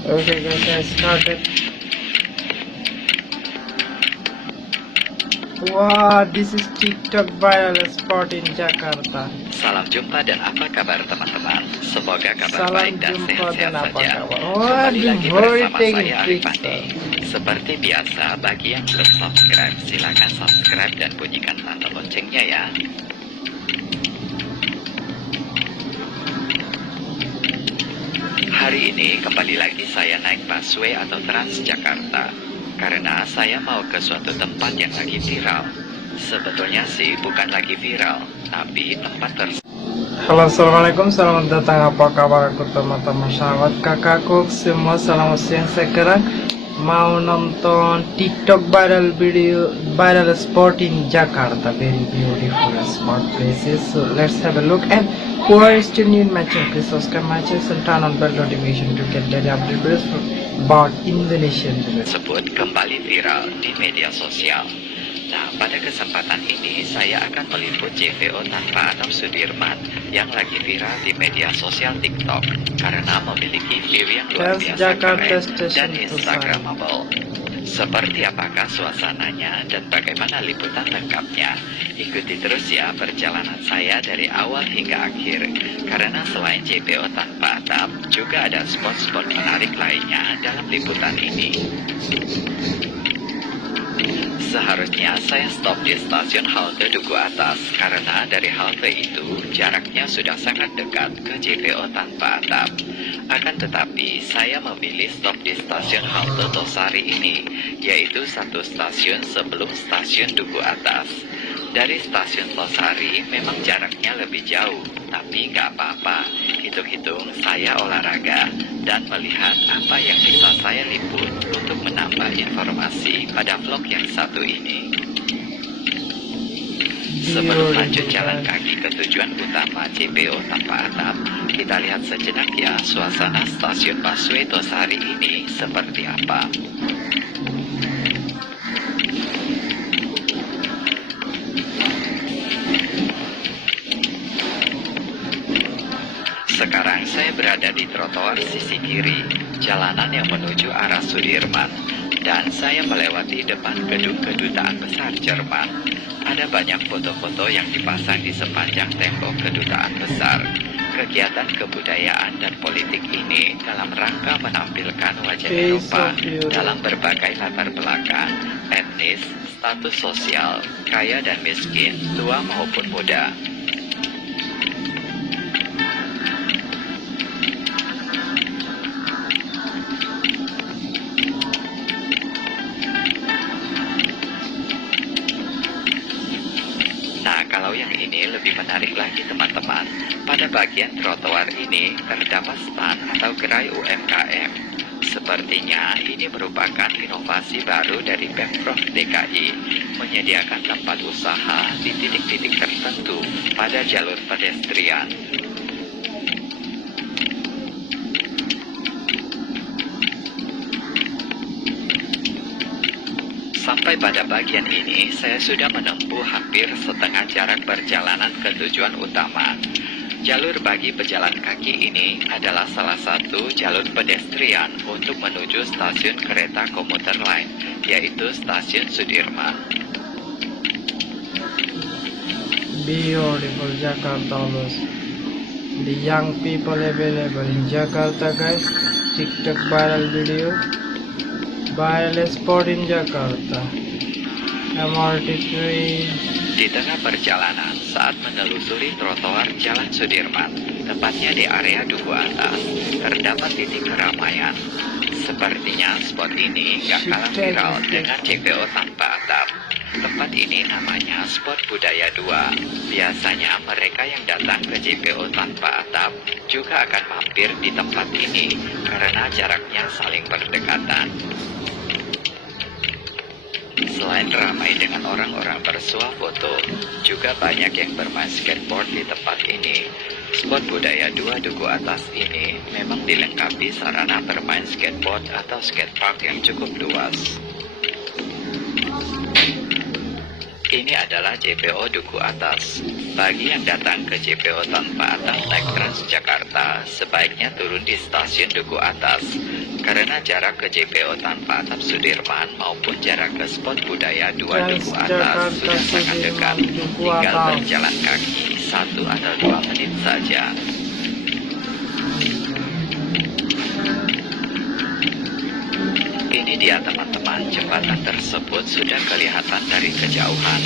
Okay guys, I started. Wow, this is TikTok viral spot in Jakarta. Salam jumpa dan apa kabar teman-teman? Semoga kabar Salam baik dan jumpa sehat-sehat dan apa saja. kabar? Kembali lagi bersama saya Arif Pixel. Pandi. Seperti biasa, bagi yang belum subscribe, silakan subscribe dan bunyikan tanda loncengnya ya. Hari ini kembali lagi saya naik busway atau Transjakarta karena saya mau ke suatu tempat yang lagi viral. Sebetulnya sih bukan lagi viral, tapi tempat tersebut. Halo, assalamualaikum, selamat datang. Apa kabar aku teman-teman, sahabat kakakku semua, selamat siang. Sekarang mau nonton TikTok viral spot in Jakarta. Very beautiful spot places. So let's have a look. And who are still new in my channel, please subscribe my channel and turn on bell notification to get daily updates about Indonesian videos. Tersebut kembali viral di media sosial. Nah, pada kesempatan ini saya akan meliput JPO tanpa atap Sudirman yang lagi viral di media sosial TikTok karena memiliki view yang luar biasa keren dan instagramable. Seperti apakah suasananya dan bagaimana liputan lengkapnya? Ikuti terus ya perjalanan saya dari awal hingga akhir. Karena selain JPO tanpa atap, juga ada spot-spot menarik lainnya dalam liputan ini. Seharusnya saya stop di stasiun halte Duku Atas karena dari halte itu jaraknya sudah sangat dekat ke JPO tanpa atap. Akan tetapi saya memilih stop di stasiun halte Tosari ini, yaitu satu stasiun sebelum stasiun Duku Atas. Dari stasiun Tosari memang jaraknya lebih jauh, tapi nggak apa-apa. Hitung-hitung saya olahraga dan melihat apa yang bisa saya liput untuk menambah informasi pada vlog yang satu ini. Sebelum lanjut jalan kaki ke tujuan utama JPO tanpa atap, kita lihat sejenak ya suasana stasiun busway Tosari ini seperti apa. Sekarang saya berada di trotoar sisi kiri, jalanan yang menuju arah Sudirman, dan saya melewati depan gedung kedutaan besar Jerman. Ada banyak foto-foto yang dipasang di sepanjang tembok kedutaan besar. Kegiatan kebudayaan dan politik ini dalam rangka menampilkan wajah Eropa dalam berbagai latar belakang, etnis, status sosial, kaya dan miskin, tua maupun muda. Nah, kalau yang ini lebih menarik lagi teman-teman. Pada bagian trotoar ini terdapat stand atau gerai UMKM. Sepertinya ini merupakan inovasi baru dari Pemprov DKI, menyediakan tempat usaha di titik-titik tertentu pada jalur pedestrian. Sampai pada bagian ini, saya sudah menempuh hampir setengah jarak perjalanan ke tujuan utama. Jalur bagi pejalan kaki ini adalah salah satu jalur pedestrian untuk menuju stasiun kereta komuter lain, yaitu stasiun Sudirman. Beautiful Jakarta always. The young people available in Jakarta guys. TikTok viral video. Viral spot in Jakarta. MRT train. Di tengah perjalanan saat menelusuri trotoar Jalan Sudirman, tepatnya di area Duku Atas, terdapat titik keramaian. Sepertinya spot ini gak kalah viral dengan JPO tanpa atap. Tempat ini namanya Spot Budaya 2. Biasanya mereka yang datang ke JPO tanpa atap juga akan mampir di tempat ini karena jaraknya saling berdekatan. Selain ramai dengan orang-orang bersuah foto, juga banyak yang bermain skateboard di tempat ini. Spot Budaya 2 Duku Atas ini memang dilengkapi sarana bermain skateboard atau skatepark yang cukup luas. Ini adalah JPO Duku Atas. Bagi yang datang ke JPO tanpa atap naik Transjakarta, sebaiknya turun di stasiun Duku Atas. Karena jarak ke JPO tanpa atap Sudirman maupun jarak ke spot budaya 2 Duku Atas sudah sangat dekat. Tinggal berjalan kaki 1 atau 2 menit saja. Ini dia teman-teman, jembatan tersebut sudah kelihatan dari kejauhan.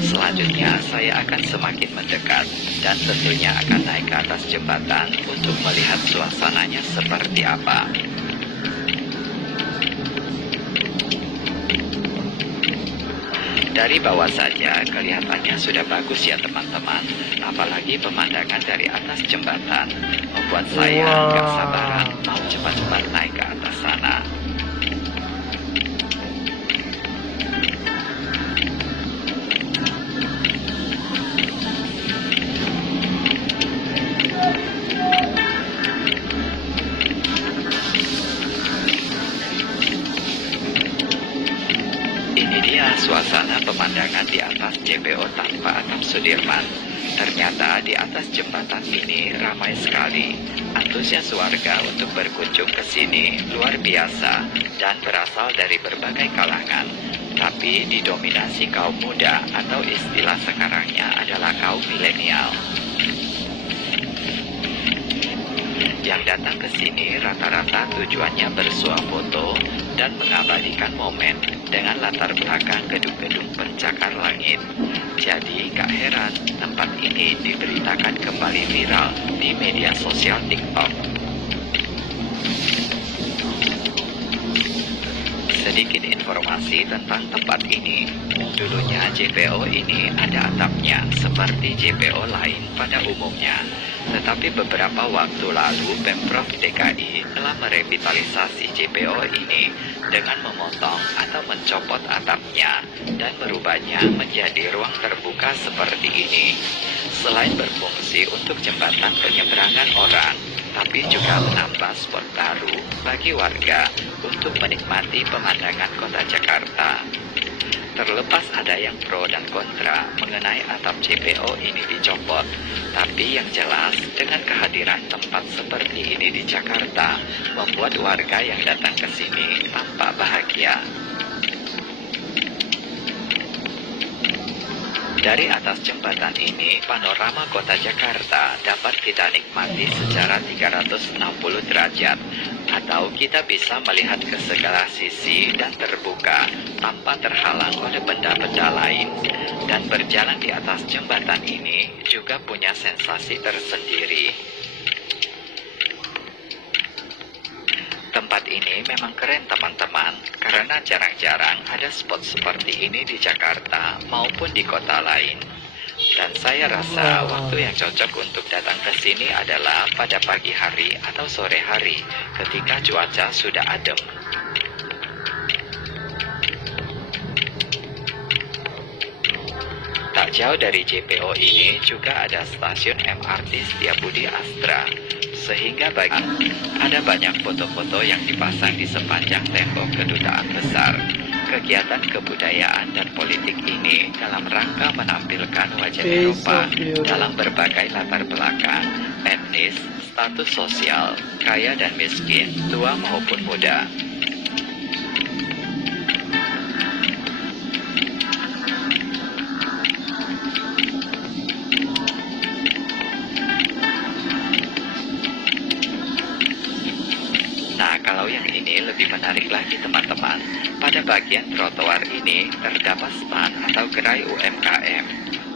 Selanjutnya saya akan semakin mendekat dan tentunya akan naik ke atas jembatan untuk melihat suasananya seperti apa. Dari bawah saja kelihatannya sudah bagus ya teman-teman. Apalagi pemandangan dari atas jembatan membuat saya gak sabaran mau cepat-cepat naik ke atas sana. Ini dia suasana pemandangan di atas JPO tanpa atap Sudirman. Ternyata di atas jembatan ini ramai sekali. Antusias warga untuk berkunjung ke sini luar biasa dan berasal dari berbagai kalangan. Tapi didominasi kaum muda atau istilah sekarangnya adalah kaum milenial. Yang datang ke sini rata-rata tujuannya bersuah foto dan mengabadikan momen dengan latar belakang gedung-gedung pencakar langit. Jadi gak heran tempat ini diberitakan kembali viral di media sosial TikTok. Sedikit informasi tentang tempat ini. Dulunya JPO ini ada atapnya seperti JPO lain pada umumnya. Tetapi beberapa waktu lalu Pemprov DKI telah merevitalisasi JPO ini dengan memotong atau mencopot atapnya dan merubahnya menjadi ruang terbuka seperti ini. Selain berfungsi untuk jembatan penyeberangan orang, tapi juga menambah spot baru bagi warga untuk menikmati pemandangan kota Jakarta. Terlepas ada yang pro dan kontra mengenai atap JPO ini dicopot, tapi yang jelas dengan kehadiran tempat seperti ini di Jakarta membuat warga yang datang ke sini tampak bahagia. Dari atas jembatan ini, panorama kota Jakarta dapat kita nikmati secara 360 derajat, atau kita bisa melihat ke segala sisi dan terbuka tanpa terhalang oleh benda-benda lain. Dan berjalan di atas jembatan ini juga punya sensasi tersendiri. Tempat ini memang keren teman-teman, karena jarang-jarang ada spot seperti ini di Jakarta maupun di kota lain. Dan saya rasa waktu yang cocok untuk datang ke sini adalah pada pagi hari atau sore hari ketika cuaca sudah adem. Tak jauh dari JPO ini juga ada stasiun MRT Setiabudi Astra. Sehingga ada banyak foto-foto yang dipasang di sepanjang tembok kedutaan besar. Kegiatan kebudayaan dan politik ini dalam rangka menampilkan wajah Eropa dalam berbagai latar belakang, etnis, status sosial, kaya dan miskin, tua maupun muda. Nah, kalau yang ini lebih menarik lagi teman-teman. Pada bagian trotoar ini terdapat stand atau gerai UMKM.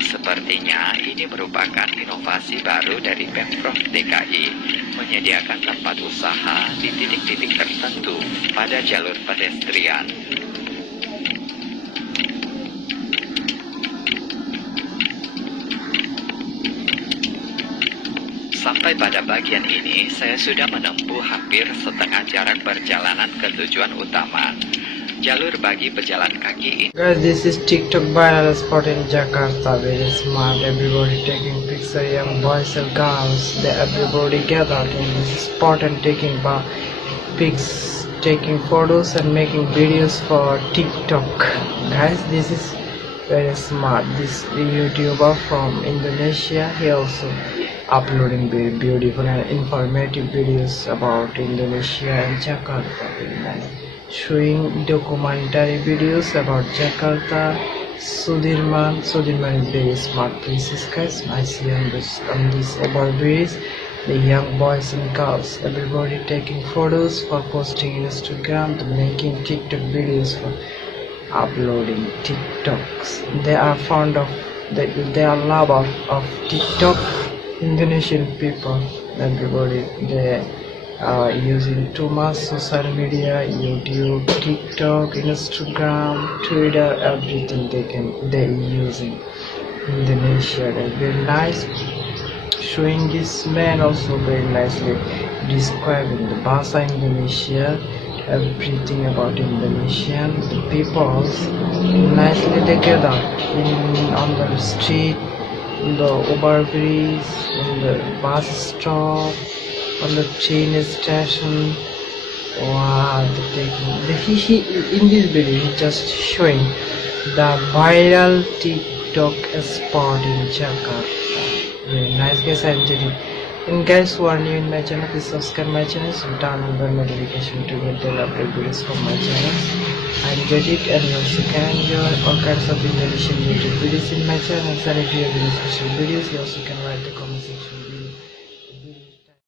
Sepertinya ini merupakan inovasi baru dari Pemprov DKI menyediakan tempat usaha di titik-titik tertentu pada jalur pedestrian. Sampai pada bagian ini, saya sudah menempuh hampir setengah jarak perjalanan ke tujuan utama. Jalur bagi pejalan kaki ini. Guys, this is TikTok viral spot in Jakarta. Very smart. Everybody taking picture. Young boys and girls. They everybody gathered in this spot and taking pics, taking photos and making videos for TikTok. Guys, this is very smart. This YouTuber from Indonesia, he also uploading very beautiful and informative videos about Indonesia and Jakarta, very nice. Showing documentary videos about Jakarta. Sudirman is very smart places, guys. I see on this overbridge, the young boys and girls, everybody taking photos for posting in Instagram, making TikTok videos for uploading TikToks. They are fond of they are love of TikTok. Indonesian people, everybody, they are using too much social media, YouTube, TikTok, Instagram, Twitter, everything they using. Indonesia, they're very nice. Showing this man also very nicely describing the bahasa Indonesia, everything about Indonesian, the peoples nicely together on the street, the overbridge, on the bus stop, on the train station. Wow, he in this video he just showing the viral TikTok spot in Jakarta. Very nice, guys. I'm Jedi. And guys who are new in my channel, please subscribe my channel, turn on the notification to get the upload videos from my channel. I'm Jedi, and you also can enjoy all kinds of Indonesian YouTube videos in my channel. And if you have any special videos, you also can write the comment.